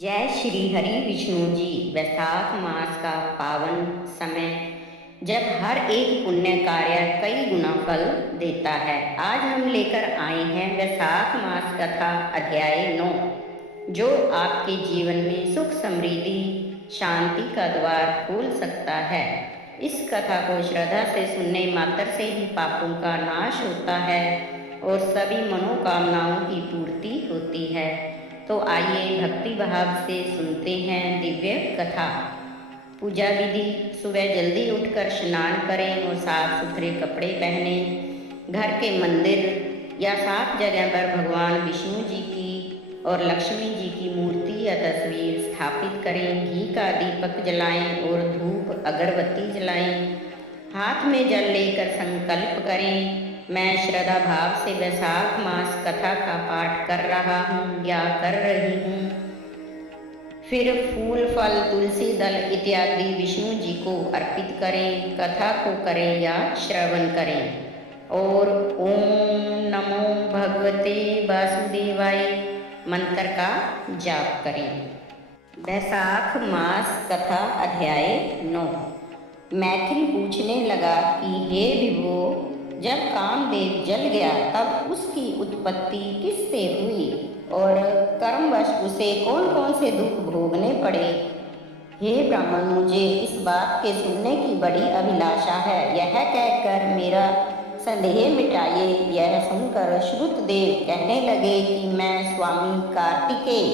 जय श्री हरि विष्णु जी। वैशाख मास का पावन समय जब हर एक पुण्य कार्य कई गुना फल देता है। आज हम लेकर आए हैं वैशाख मास कथा अध्याय 9, जो आपके जीवन में सुख समृद्धि शांति का द्वार खोल सकता है। इस कथा को श्रद्धा से सुनने मात्र से ही पापों का नाश होता है और सभी मनोकामनाओं की पूर्ति होती है। तो आइए भक्ति भाव से सुनते हैं दिव्य कथा। पूजा विधि: सुबह जल्दी उठकर स्नान करें और साफ सुथरे कपड़े पहने। घर के मंदिर या साफ जगह पर भगवान विष्णु जी की और लक्ष्मी जी की मूर्ति या तस्वीर स्थापित करें। घी का दीपक जलाएं और धूप अगरबत्ती जलाएं। हाथ में जल लेकर संकल्प करें, मैं श्रद्धा भाव से वैशाख मास कथा का पाठ कर रहा हूँ या कर रही हूँ। फिर फूल फल तुलसी दल इत्यादि विष्णु जी को अर्पित करें। कथा को करें या श्रवण करें और ओम नमो भगवते वासुदेवाय मंत्र का जाप करें। वैशाख मास कथा अध्याय 9। मैथिल पूछने लगा कि हे विभो, जब कामदेव जल गया तब उसकी उत्पत्ति किससे हुई और कर्मवश उसे कौन कौन से दुख भोगने पड़े। हे ब्राह्मण, मुझे इस बात के सुनने की बड़ी अभिलाषा है। यह कहकर मेरा संदेह मिटाइए। यह सुनकर श्रुतदेव कहने लगे कि मैं स्वामी कार्तिकेय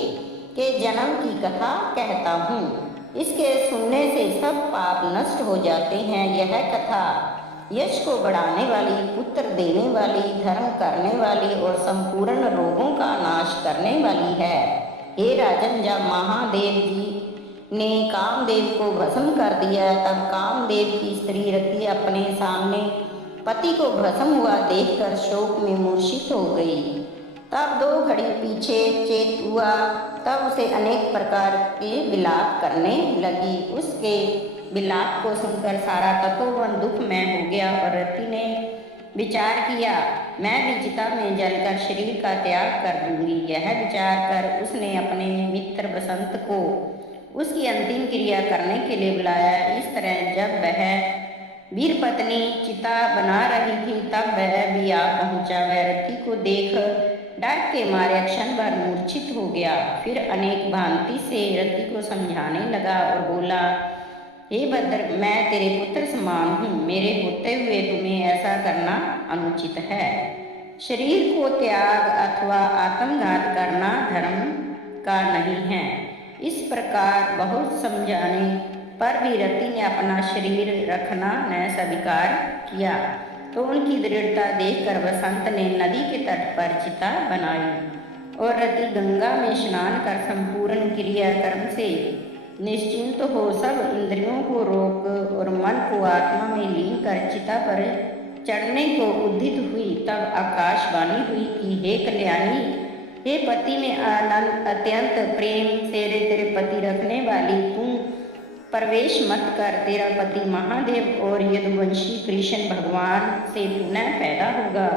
के जन्म की कथा कहता हूँ। इसके सुनने से सब पाप नष्ट हो जाते हैं। यह कथा यश को बढ़ाने वाली, पुत्र देने वाली, धर्म करने वाली और संपूर्ण रोगों का नाश करने वाली है। हे राजन, जब महादेव जी ने कामदेव को भस्म कर दिया तब कामदेव की स्त्री रति अपने सामने पति को भस्म हुआ देखकर शोक में मूर्छित हो गई। तब 2 घड़ी पीछे चेत हुआ, तब उसे अनेक प्रकार के विलाप करने लगी। उसके विलाप को सुनकर सारा तपोवन दुख में हो गया और रति ने विचार किया, मैं भी चिता में जलकर शरीर का त्याग कर दूंगी। यह विचार कर उसने अपने मित्र बसंत को उसकी अंतिम क्रिया करने के लिए बुलाया। इस तरह जब वह वीर पत्नी चिता बना रही थी तब वह भी आ पहुंचा। वह रति को देख डर के मारे क्षण भर मूर्छित हो गया। फिर अनेक भांति से रति को समझाने लगा और बोला, हे भद्र, मैं तेरे पुत्र समान हूँ। मेरे होते हुए तुम्हें ऐसा करना अनुचित है। शरीर को त्याग अथवा आत्मघात करना धर्म का नहीं है। इस प्रकार बहुत समझाने पर भी रति ने अपना शरीर रखना न स्वीकार किया। तो उनकी दृढ़ता देखकर बसंत ने नदी के तट पर चिता बनाई और रति गंगा में स्नान कर संपूर्ण क्रिया कर्म से निश्चिंत हो सब इंद्रियों को रोक और मन को आत्मा में लीन कर चिता पर चढ़ने को उद्यत हुई। तब आकाशवाणी हुई कि हे कल्याणी, हे पति में आनंद अत्यंत प्रेम से तेरे पति रखने वाली, तू प्रवेश मत कर। तेरा पति महादेव और यदुवंशी कृष्ण भगवान से पुनः पैदा होगा।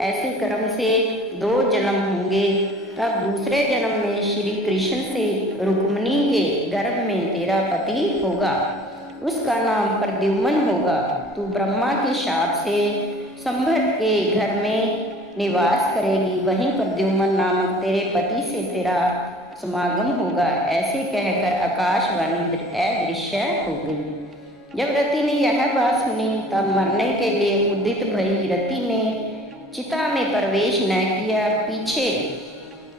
ऐसे कर्म से 2 जन्म होंगे। तब दूसरे जन्म में श्री कृष्ण से रुक्मिणी के गर्भ में तेरा पति होगा। उसका नाम प्रद्युम्न होगा। तू ब्रह्मा के शाप से संभट के घर में निवास करेगी। वहीं प्रद्युम्न नामक तेरे पति से तेरा समागम होगा। ऐसे कहकर आकाशवाणी अदृश्य हो गई। जब रति ने यह बात सुनी तब मरने के लिए उद्यत भई रति ने चिता में प्रवेश न किया। पीछे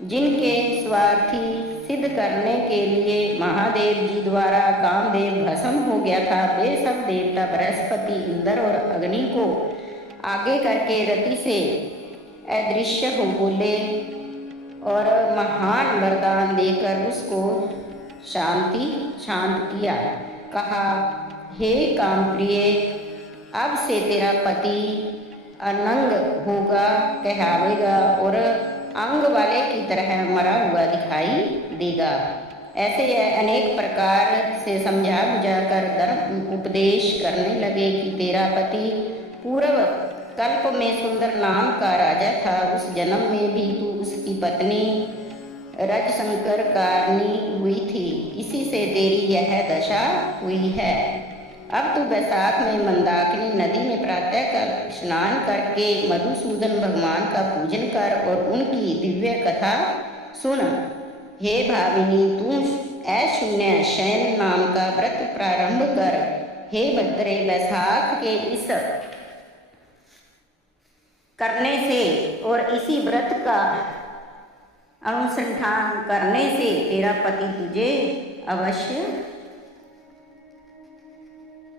जिनके स्वार्थी सिद्ध करने के लिए महादेव जी द्वारा कामदेव भस्म हो गया था, वे सब देवता बृहस्पति, इंद्र और अग्नि को आगे करके रति से अदृश्य हो बोले और महान वरदान देकर उसको शांत किया। कहा, हे कामप्रिय, अब से तेरा पति अनंग होगा, कहलावेगा और अंग वाले की तरह मरा हुआ दिखाई देगा। ऐसे यह अनेक प्रकार से समझा बुझाकर धर्म उपदेश करने लगे कि तेरा पति पूर्व कल्प में सुंदर नाम का राजा था। उस जन्म में भी तू उसकी पत्नी रजशंकर कारणी तेरी यह दशा हुई है। अब तो वैशाख में मंदाकिनी नदी में प्रातःकाल स्नान करके मधुसूदन भगवान का पूजन कर और उनकी दिव्य कथा सुन। हे भाविनी, तू अशून्य शयन नाम का व्रत प्रारंभ कर। हे भद्रे, वैशाख के इस करने से और इसी व्रत का अनुसंधान करने से तेरा पति तुझे अवश्य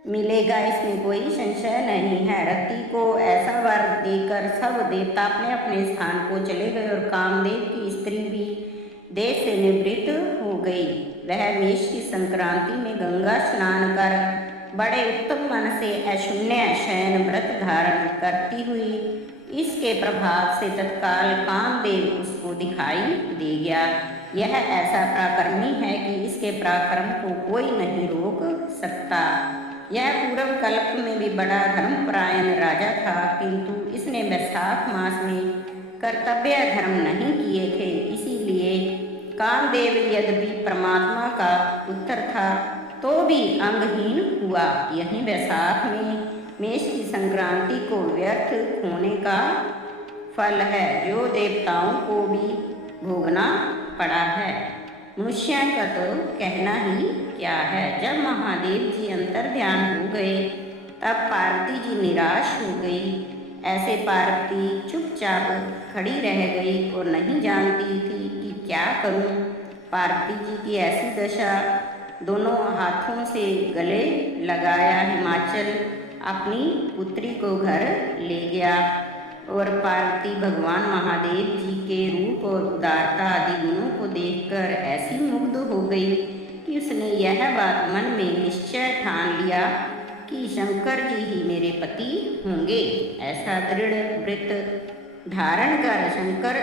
मिलेगा, इसमें कोई संशय नहीं है। रति को ऐसा वर देकर सब देवता अपने अपने स्थान को चले गए और कामदेव की स्त्री भी देश से निवृत्त हो गई। वह मेष की संक्रांति में गंगा स्नान कर बड़े उत्तम मन से अशून्य शयन व्रत धारण करती हुई इसके प्रभाव से तत्काल कामदेव उसको दिखाई दे गया। यह ऐसा पराक्रमी है कि इसके पराक्रम को कोई नहीं रोक सकता। यह पूर्व कल्प में भी बड़ा धर्मपरायण राजा था, किंतु इसने वैशाख मास में कर्तव्य धर्म नहीं किए थे, इसीलिए कामदेव यद्यपि परमात्मा का पुत्र था तो भी अंगहीन हुआ। यही वैशाख में मेष की संक्रांति को व्यर्थ होने का फल है, जो देवताओं को भी भोगना पड़ा है। मनुष्य का तो कहना ही क्या है। जब महादेव जी अंतर्ध्यान हो गए तब पार्वती जी निराश हो गई। ऐसे पार्वती चुपचाप खड़ी रह गई और नहीं जानती थी कि क्या करूं। पार्वती जी की ऐसी दशा, दोनों हाथों से गले लगाया हिमाचल अपनी पुत्री को घर ले गया और पार्वती भगवान महादेव जी के रूप और उदारता आदि गुणों को देखकर ऐसी मुग्ध हो गई कि उसने यह बात मन में निश्चय ठान लिया कि शंकर जी ही मेरे पति होंगे। ऐसा दृढ़ व्रत धारण कर शंकर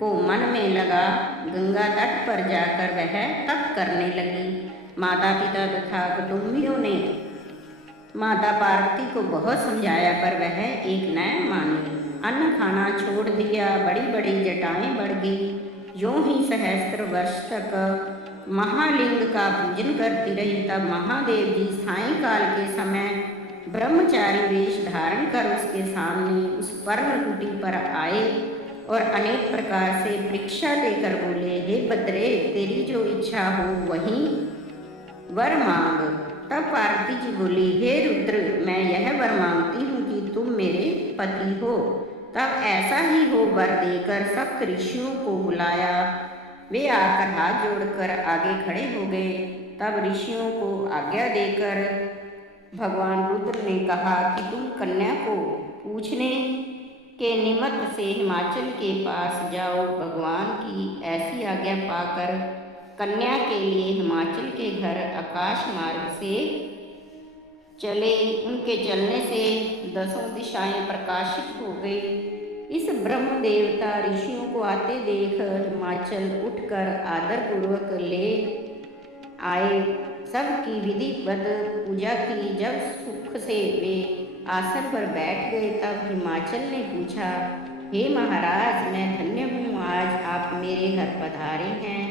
को मन में लगा गंगा तट पर जाकर वह तप करने लगी। माता पिता तथा कुटुंबियों ने माता पार्वती को बहुत समझाया पर वह एक न मानी। अन्न खाना छोड़ दिया, बड़ी बड़ी जटाएं बढ़ गई। यूं ही सहस्त्र वर्ष तक महालिंग का पूजन करती रही। तब महादेव जी सायंकाल के समय ब्रह्मचारी वेश धारण कर उसके सामने उस पर्णकुटी पर आए और अनेक प्रकार से परीक्षा देकर बोले, हे भद्रे, तेरी जो इच्छा हो वही वर मांग। तब पार्वती जी बोली, हे रुद्र, मैं यह वर मांगती हूँ कि तुम मेरे पति हो। तब ऐसा ही हो वर देकर सप्त ऋषियों को बुलाया। वे आकर हाथ जोड़कर आगे खड़े हो गए। तब ऋषियों को आज्ञा देकर भगवान रुद्र ने कहा कि तुम कन्या को पूछने के निमित्त से हिमाचल के पास जाओ। भगवान की ऐसी आज्ञा पाकर कन्या के लिए हिमाचल के घर आकाश मार्ग से चले। उनके चलने से 10 दिशाएं प्रकाशित हो गई। इस ब्रह्म देवता ऋषियों को आते देख हिमाचल उठकर आदर पूर्वक ले आए। सबकी विधिवत पूजा की। जब सुख से वे आसन पर बैठ गए तब हिमाचल ने पूछा, हे महाराज, मैं धन्य हूँ, आज आप मेरे घर पधारे हैं।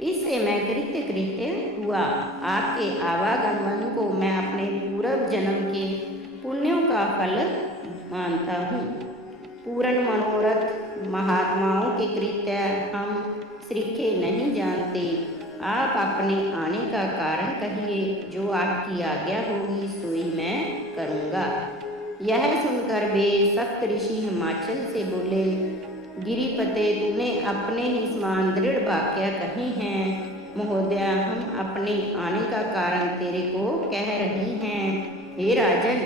इससे मैं कृत्य हुआ। आपके आवागमन को मैं अपने पूर्व जन्म के पुण्यों का फल मानता हूँ। पूर्ण मनोरथ महात्माओं के कृत्य हम श्रीखे नहीं जानते। आप अपने आने का कारण कहिए, जो आपकी आज्ञा होगी सोई मैं करूँगा। यह सुनकर वे सप्त ऋषि हिमाचल से बोले, गिरिपते, तूने अपने ही समान दृढ़ वाक्य कही हैं। महोदय, हम अपने आने का कारण तेरे को कह रही हैं। हे राजन,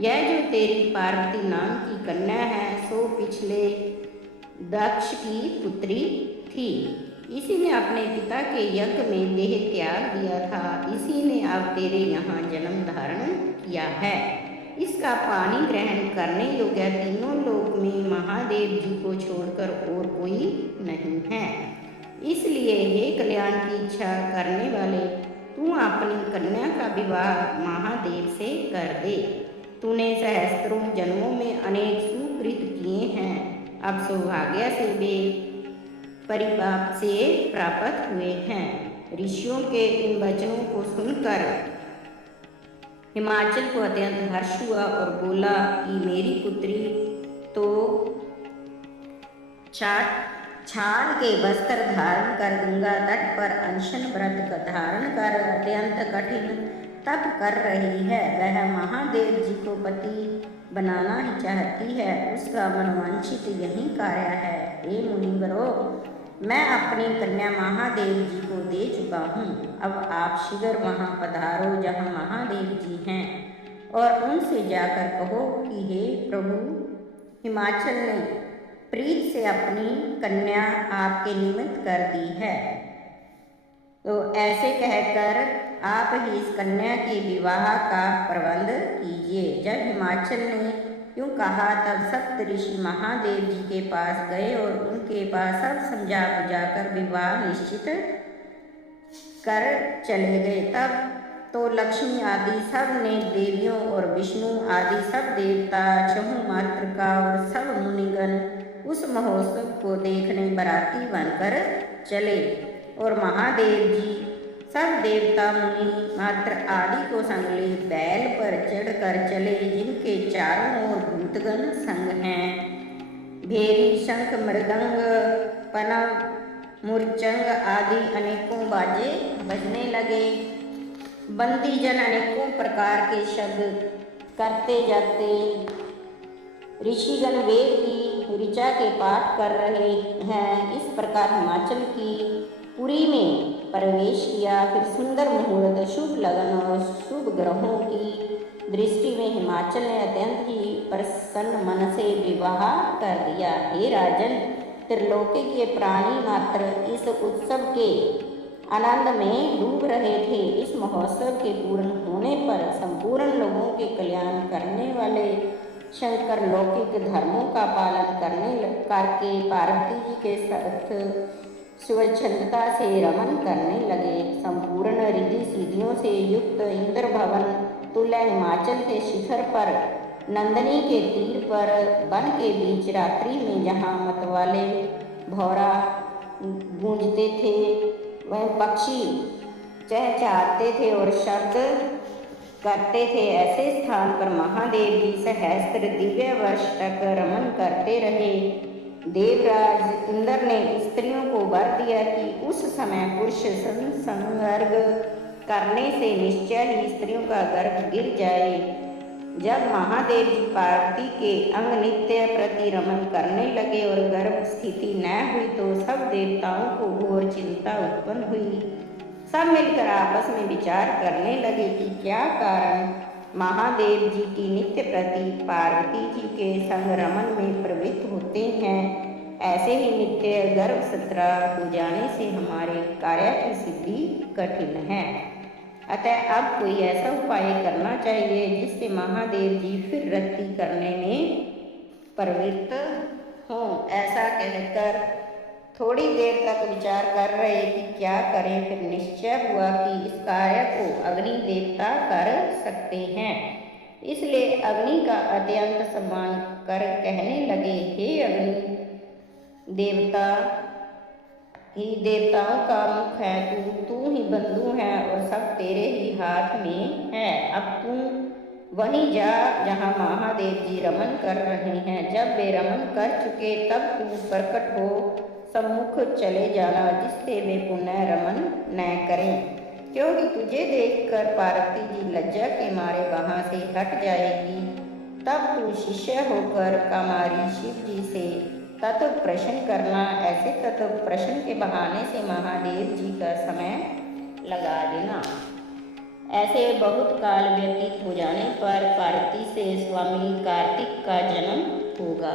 यह जो तेरी पार्वती नाम की कन्या है सो पिछले दक्ष की पुत्री थी। इसी ने अपने पिता के यज्ञ में देह त्याग दिया था। इसी ने अब तेरे यहाँ जन्म धारण किया है। इसका पानी ग्रहण करने योग्य तीनों लोक में महादेव जी को छोड़कर और कोई नहीं है। इसलिए हे कल्याण की इच्छा करने वाले, तू अपनी कन्या का विवाह महादेव से कर दे। तूने सहस्त्रों जन्मों में अनेक सुकृत किए हैं। अब सौभाग्य से वे परिपाप से प्राप्त हुए हैं। ऋषियों के इन वचनों को सुनकर हिमाचल को अत्यंत हर्ष हुआ और बोला कि मेरी पुत्री तो छाड़ के वस्त्र धारण कर गंगा तट पर अनशन व्रत का धारण कर अत्यंत कठिन तप कर रही है। वह महादेव जी को पति बनाना ही चाहती है, उसका मनवांछित यही कार्य है। हे मुनिवरो, मैं अपनी कन्या महादेव जी को दे चुका हूँ। अब आप शीघ्र वहाँ पधारो जहाँ महादेव जी हैं और उनसे जाकर कहो कि हे प्रभु, हिमाचल ने प्रीत से अपनी कन्या आपके निमित्त कर दी है, तो ऐसे कहकर आप ही इस कन्या के विवाह का प्रबंध कीजिए। जब हिमाचल ने यूँ कहा तब सप्त ऋषि महादेव जी के पास गए और उनके पास सब समझा बुझाकर विवाह निश्चित कर चले गए। तब तो लक्ष्मी आदि सब ने देवियों और विष्णु आदि सब देवता, चहु मातृका और सब मुनिगण उस महोत्सव को देखने बराती बनकर चले और महादेव जी सब देवता मुनि मात्र आदि को संग ले बैल पर चढ़कर चले, जिनके चारों ओर भूतगण संग हैं। भेरी, शंख, मृदंग, पनव, मूर्चंग आदि अनेकों बाजे बजने लगे। बंदीजन अनेकों प्रकार के शब्द करते जाते ऋषिगण वेद की ऋचा के पाठ कर रहे हैं। इस प्रकार हिमाचल की पुरी में प्रवेश किया। फिर सुंदर मुहूर्त, शुभ लगन और शुभ ग्रहों की दृष्टि में हिमाचल ने अत्यंत ही प्रसन्न मन से विवाह कर दिया। हे राजन, त्रिलोकी के प्राणी मात्र इस उत्सव के आनंद में डूब रहे थे। इस महोत्सव के पूर्ण होने पर संपूर्ण लोगों के कल्याण करने वाले शंकर लौकिक धर्मों का पालन करके पार्वती जी के साथ स्वच्छंदता से रमन करने लगे। संपूर्ण रिद्धि सिद्धियों से युक्त इंद्र भवन तुल्य हिमाचल के शिखर पर नंदनी के तीर पर वन के बीच रात्रि में जहाँ मतवाले भौरा गूंजते थे, वह पक्षी चहचहाते थे और शब्द करते थे, ऐसे स्थान पर महादेव जी सहस्त्र दिव्य वर्ष तक रमन करते रहे। देवराज इंद्र ने स्त्रियों को वर दिया कि उस समय पुरुष संसर्ग करने से निश्चय ही स्त्रियों का गर्भ गिर जाए। जब महादेव जी पार्वती के अंग नित्य प्रति रमन करने लगे और गर्भ स्थिति न हुई तो सब देवताओं को घोर चिंता उत्पन्न हुई। सब मिलकर आपस में विचार करने लगे कि क्या कारण महादेव जी की नित्य प्रति पार्वती जी के संग रमन में प्रवृत्त होते हैं। ऐसे ही नित्य गर्भसत्रा हो जाने से हमारे कार्य की सिद्धि कठिन है। अतः अब कोई ऐसा उपाय करना चाहिए जिससे महादेव जी फिर रति करने में प्रवृत्त हों। ऐसा कहकर थोड़ी देर तक विचार कर रहे कि क्या करें। फिर निश्चय हुआ कि इस कार्य को अग्नि देवता कर सकते हैं। इसलिए अग्नि का अत्यंत सम्मान कर कहने लगे, हे अग्नि देवता ही देवताओं का मुख है, तू ही बंधु है और सब तेरे ही हाथ में है। अब तू वहीं जा जहाँ महादेव जी रमन कर रहे हैं। जब वे रमन कर चुके तब तू प्रकट हो सम्मुख चले जाना, जिससे वे पुनः रमन न करें, क्योंकि तुझे देखकर पार्वती जी लज्जा के मारे वहाँ से हट जाएगी। तब तू शिष्य होकर कामारी शिव जी से तत्व प्रश्न करना। ऐसे तत्व प्रश्न के बहाने से महादेव जी का समय लगा देना। ऐसे बहुत काल व्यतीत हो जाने पर पार्वती से स्वामी कार्तिक का जन्म होगा।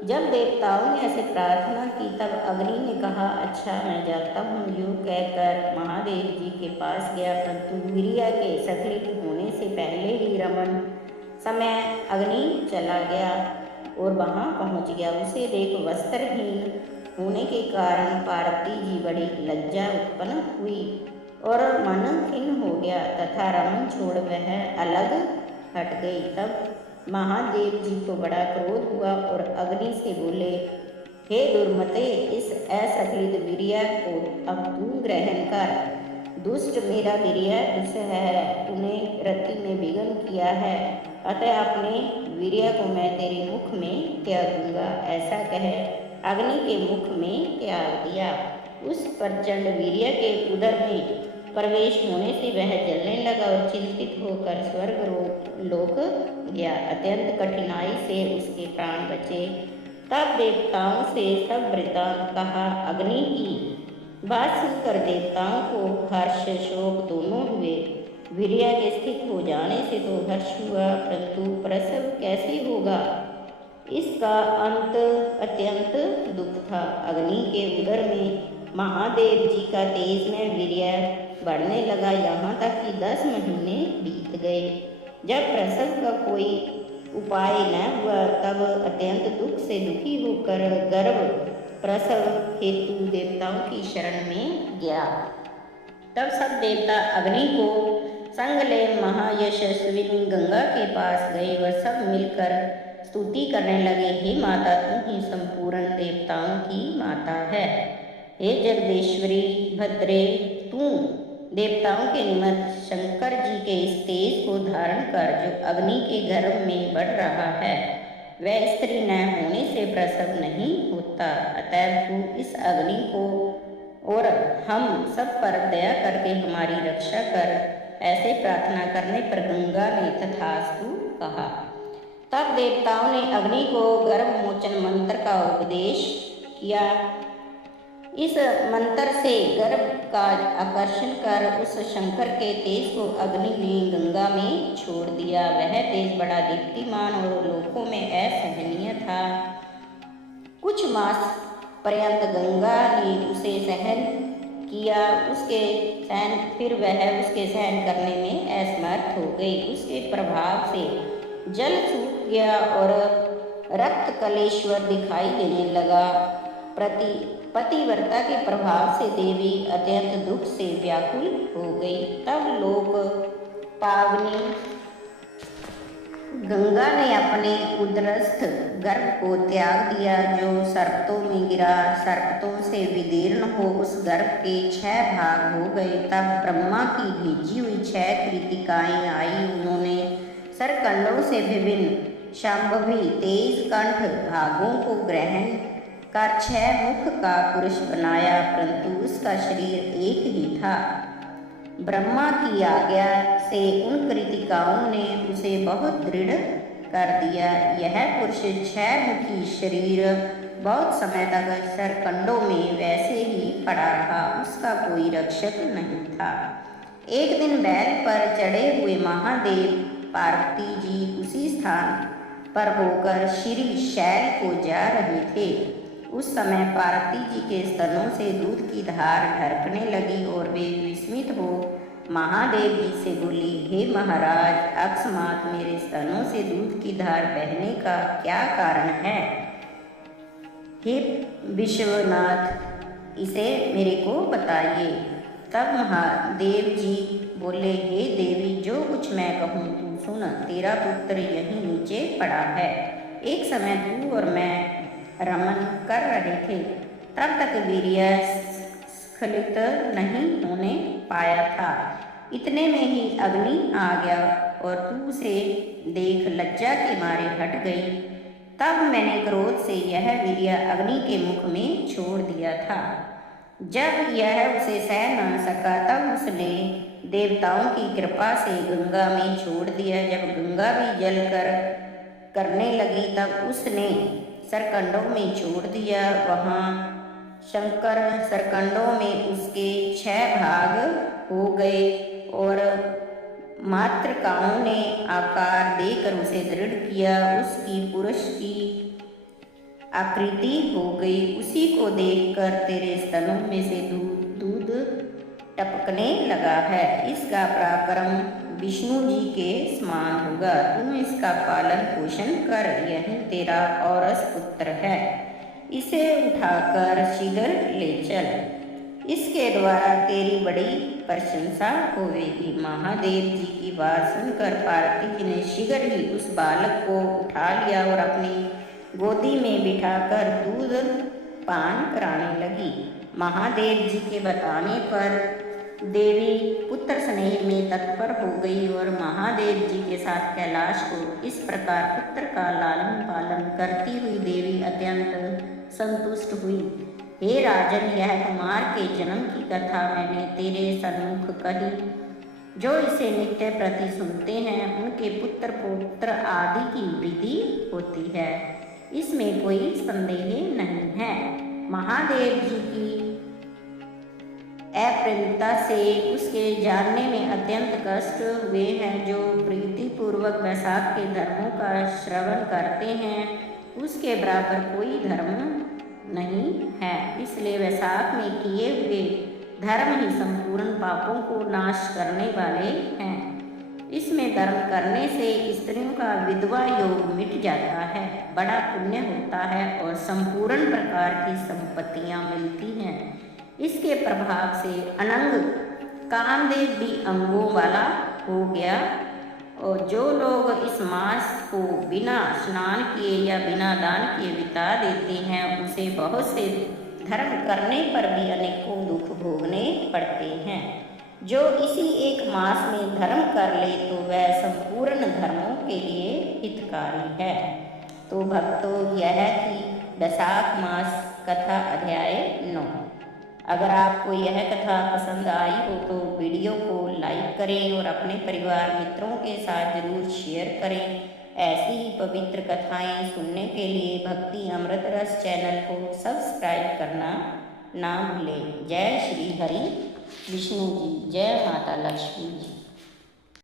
जब देवताओं ने ऐसे प्रार्थना की तब अग्नि ने कहा, अच्छा मैं जाता हूँ। यूँ कहकर महादेव जी के पास गया, परंतु वीर्य के सफलित होने से पहले ही रमन समय अग्नि चला गया और वहाँ पहुँच गया। उसे देख वस्त्रहीन होने के कारण पार्वती जी बड़ी लज्जा उत्पन्न हुई और मन खिन्न हो गया तथा रमन छोड़ वह अलग हट गई। तब महादेव जी को बड़ा क्रोध हुआ और अग्नि से बोले, हे दुर्मते, इस असफलित वीर्य को अब तू ग्रहण कर। दुष्ट मेरा वीर्य दुस्सह है, तूने रति में विघ्न किया है, अतः अपने वीर्य को मैं तेरे मुख में त्यागूंगा। ऐसा कह अग्नि के मुख में त्याग दिया। उस प्रचंड वीर्य के उदर में प्रवेश होने से वह जलने लगा और चिंतित होकर स्वर्ग लोक गया। अत्यंत कठिनाई से उसके प्राण बचे। तब देवताओं से सब वृतांत कहा। अग्नि की बात सुनकर देवताओं को हर्ष शोक दोनों हुए। वीर्य के स्थित हो जाने से तो हर्ष हुआ, परंतु प्रसव कैसे होगा, इसका अंत अत्यंत दुख था। अग्नि के उदर में महादेव जी का तेजमय वीर्य बढ़ने लगा, यहाँ तक कि 10 महीने बीत गए। जब प्रसव का कोई उपाय न हुआ, तब अत्यंत दुख से दुखी होकर गर्भ प्रसव हेतु देवताओं की शरण में गया। तब सब देवता अग्नि को संग ले महायशस्विनी गंगा के पास गए। वह सब मिलकर स्तुति करने लगे, हे माता, तू ही संपूर्ण देवताओं की माता है। हे जगदीश्वरी भद्रे, तू देवताओं के निमित्त शंकर जी के इस तेज को धारण कर, जो अग्नि के गर्भ में बढ़ रहा है। वह स्त्री न होने से प्रसव नहीं होता, अतएव तू इस अग्नि को और हम सब पर दया करके हमारी रक्षा कर। ऐसे प्रार्थना करने पर गंगा ने तथास्तु कहा। तब देवताओं ने अग्नि को गर्भमोचन मंत्र का उपदेश किया। इस मंत्र से गर्भ का आकर्षण कर उस शंकर के तेज को अग्नि ने गंगा में छोड़ दिया। वह तेज बड़ा दीप्तिमान और लोकों में असहनीय था। कुछ मास पर्यंत गंगा ने उसे सहन किया, फिर वह उसके सहन करने में असमर्थ हो गई। उसके प्रभाव से जल सूख गया और रक्त कलेश्वर दिखाई देने लगा। पतिव्रता के प्रभाव से देवी अत्यंत दुख से व्याकुल हो गई। तब लोक पावनी गंगा ने अपने उदरस्थ गर्भ को त्याग दिया, जो सर्पतों में गिरा। सर्पतों से विदीर्ण हो उस गर्भ के 6 भाग हो गए। तब ब्रह्मा की भेजी हुई 6 कृतिकाएं आई। उन्होंने सरकंडों से विभिन्न शांभवी तेज कंठ भागों को ग्रहण कर 6 मुख का पुरुष बनाया, परंतु उसका शरीर एक ही था। ब्रह्मा की आज्ञा से उन कृतिकाओं ने उसे बहुत दृढ़ कर दिया। यह पुरुष 6 मुखी शरीर बहुत समय तक सरकंडों में वैसे ही पड़ा रहा, उसका कोई रक्षक नहीं था। एक दिन बैल पर चढ़े हुए महादेव पार्वती जी उसी स्थान पर होकर श्री शैल को जा रहे थे। उस समय पार्वती जी के स्तनों से दूध की धार ढरकने लगी और वे विस्मित हो महादेव जी से बोली, हे महाराज, अकस्मात मेरे स्तनों से दूध की धार बहने का क्या कारण है? हे विश्वनाथ, इसे मेरे को बताइए। तब महादेव जी बोले, हे देवी, जो कुछ मैं कहूँ तू सुन। तेरा पुत्र यहीं नीचे पड़ा है। एक समय तू और मैं रमन कर रहे थे, तब तक वीर्य स्खलित नहीं होने पाया था। इतने में ही अग्नि आ गया और तू उसे देख लज्जा के मारे हट गई। तब मैंने क्रोध से यह वीर्य अग्नि के मुख में छोड़ दिया था। जब यह उसे सह न सका, तब उसने देवताओं की कृपा से गंगा में छोड़ दिया। जब गंगा भी जल करने लगी, तब उसने सरकंडों में छोड़ दिया। वहाँ शंकर सरकंडों में उसके 6 भाग हो गए और मातृकाओं ने आकार देकर उसे दृढ़ किया। उसकी पुरुष की आकृति हो गई। उसी को देखकर तेरे स्तनों में से दूध टपकने लगा है। इसका पराक्रम विष्णु जी के समान होगा। तुम इसका पालन पोषण कर, यही तेरा औरस पुत्र है। इसे उठाकर शीघ्र ले चल, इसके द्वारा तेरी बड़ी प्रशंसा होगी। महादेव जी की बात सुनकर पार्वती जी ने शीघ्र ही उस बालक को उठा लिया और अपनी गोदी में बिठाकर दूध पान कराने लगी। महादेव जी के बताने पर देवी पुत्र स्नेह में तत्पर हो गई और महादेव जी के साथ कैलाश को इस प्रकार पुत्र का लालन पालन करती हुई देवी अत्यंत संतुष्ट हुई। हे राजन, यह कुमार के जन्म की कथा मैंने तेरे सन्मुख कही। जो इसे नित्य प्रति सुनते हैं उनके पुत्र पौत्र आदि की वृद्धि होती है, इसमें कोई संदेह नहीं है। महादेव जी की अप्रियता से उसके जानने में अत्यंत कष्ट हुए हैं। जो प्रीतिपूर्वक वैशाख के धर्मों का श्रवण करते हैं उसके बराबर कोई धर्म नहीं है। इसलिए वैशाख में किए हुए धर्म ही संपूर्ण पापों को नाश करने वाले हैं। इसमें धर्म करने से स्त्रियों का विधवा योग मिट जाता है, बड़ा पुण्य होता है और संपूर्ण प्रकार की संपत्तियां मिलती हैं। इसके प्रभाव से अनंग कामदेव भी अंगों वाला हो गया और जो लोग इस मास को बिना स्नान किए या बिना दान किए बिता देते हैं उसे बहुत से धर्म करने पर भी अनेकों दुख भोगने पड़ते हैं। जो इसी एक मास में धर्म कर ले तो वह संपूर्ण धर्मों के लिए हितकारी है। तो भक्तों, यह थी वैशाख मास कथा अध्याय 9। अगर आपको यह कथा पसंद आई हो तो वीडियो को लाइक करें और अपने परिवार मित्रों के साथ जरूर शेयर करें। ऐसी ही पवित्र कथाएं सुनने के लिए भक्ति अमृत रस चैनल को सब्सक्राइब करना ना भूलें। जय श्री हरि विष्णु जी, जय माता लक्ष्मी जी।